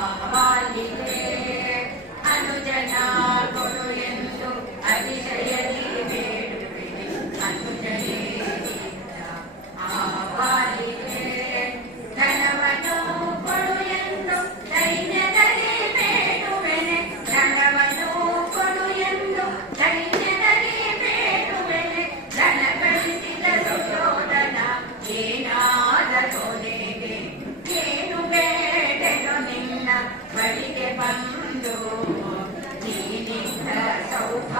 Malik